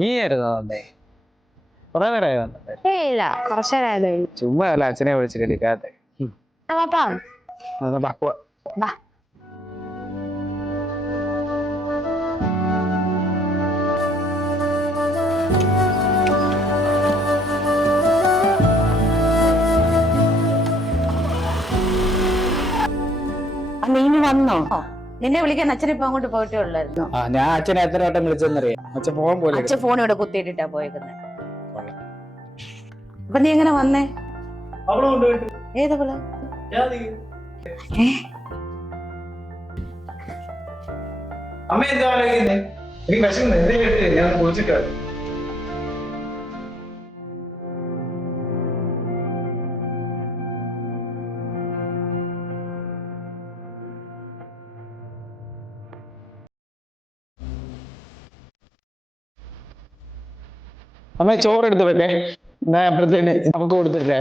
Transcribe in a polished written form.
നീയായിരുന്നോ വന്നേ? കുറെ നേരമായി വന്നിട്ട്. ഇല്ല, കുറച്ചു നേരമായതേ ഉള്ളൂ. ചുമ്മാ അല്ല അച്ഛനെ വിളിച്ചിട്ട് എടുക്കാത്തെ. വാ. നീ വന്നോ? നിന്നെ വിളിക്കാൻ അച്ഛൻ ഇപ്പൊ അങ്ങോട്ട് പോയിട്ടേ ഉള്ളായിരുന്നു. ഞാൻ അച്ഛനെ എത്ര വട്ടം വിളിച്ചെന്നറിയാം. അച്ഛൻ പോകാൻ പോലെ. അച്ഛൻ ഫോൺ ഇവിടെ കുത്തിയിട്ടാ പോയേക്കുന്നത്. അപ്പൊ നീ എങ്ങനെ വന്നേ? ഏതവള്? അമ്മ എന്താ ആലോചിക്കുന്നേ? എനിക്ക് വിശക്കുന്നു. ഞാൻ കുളിച്ചിട്ട് വരാം. അമ്മ ചോറ് എടുത്ത് വെക്കേ. ഞാൻ അപ്പുറത്തേന് നമുക്ക് കൊടുത്തിട്ടേ.